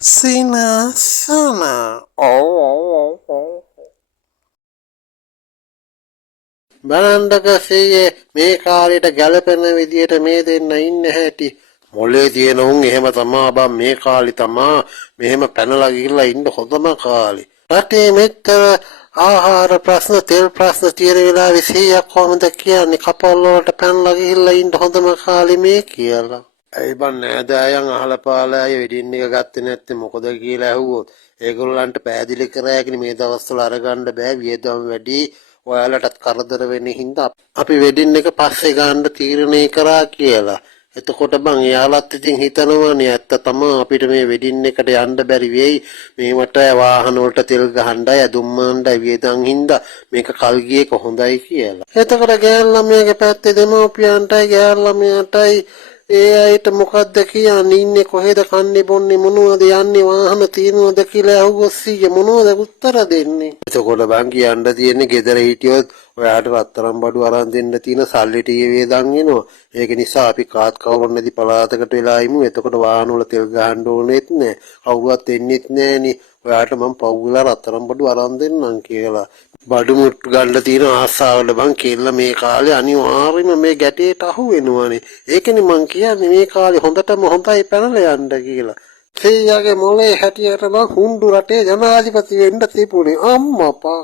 සිනසන බලන්ඩකසයේ මේ කාලෙට ගැලපෙන විදියට මේ දෙන්න ඉන්න හැටි මොලේ තියෙන උන් එහෙම තමා බං මේ කාලේ තමා මෙහෙම පැනලා ගිහිල්ලා ඉන්න හොඳම කාලේ රටේ මෙච්චර ආහාර ප්‍රශ්න තෙල් ප්‍රශ්න තියෙන වෙලාවේ 100ක් කොහොමද කියන්නේ කපල් වලට පැනලා ගිහිල්ලා ඉන්න හොඳම කාලේ මේ කියලා ඇයි බං නෑදෑයන් අහලා පාලා අය වෙඩින් එක ගත්තේ නැත්තේ මොකද කියලා ඇහුවොත් ඒගොල්ලන්ට පැහැදිලි කරාගෙන මේ දවස්වල අරගන්න බෑ වියදම් වැඩි ඔයාලටත් කරදර වෙන හින්දා අපි වෙඩින් එක පස්සේ ගන්න තීරණය කරා කියලා. එතකොට බං එයාලත් ඉතින් හිතනවනේ ඇත්ත තමයි අපිට මේ වෙඩින් එකට යන්න බැරි වෙයි මේවට වාහන වලට තෙල් ගහන්නයි ඇදුම් මණ්ඩයි වියදම් හින්දා මේක කල් ගියේ කොහොඳයි කියලා. එතකොට ගෑන් ළමයාගේ පැත්තේ දෙමව්පියන්ටයි ගෑන් ළමයාටයි ඒ අයිට මොකද්ද කියන්නේ ඉන්නේ කොහෙද කන්නේ බොන්නේ මොනවද යන්නේ වාහන තියනවද කියලා අහුවොත් සීය මොනවද උත්තර දෙන්නේ එතකොට බං කියන්න තියෙන්නේ ගෙදර හිටියොත් ඔයාට රත්තරන් බඩු අරන් දෙන්න තියෙන සල්ලි ටීවී දන් එනවා ඒක නිසා අපි කාත් කවුරුන් නැති පළාතකට වෙලා ඉමු එතකොට වාහන වල තෙල් ගහන්න ඕනෙත් නෑ කවුරුවත් එන්නෙත් නෑනේ ඔයාට මම පවුලා රත්තරන් බඩු අරන් දෙන්නම් කියලා බඩු මුට්ටු ගන්න තියෙන ආසාවල බං කෙල්ල මේ කාලේ අනිවාර්යයෙන්ම මේ ගැටේට අහු වෙනවනේ. ඒකනේ මං කියන්නේ මේ කාලේ හොඳටම හොඳයි පැනලා යන්න කියලා. සීයාගේ මොලේ හැටියට නම් හුඬු රටේ ජනාධිපති වෙන්න තිබුණේ අම්මපා.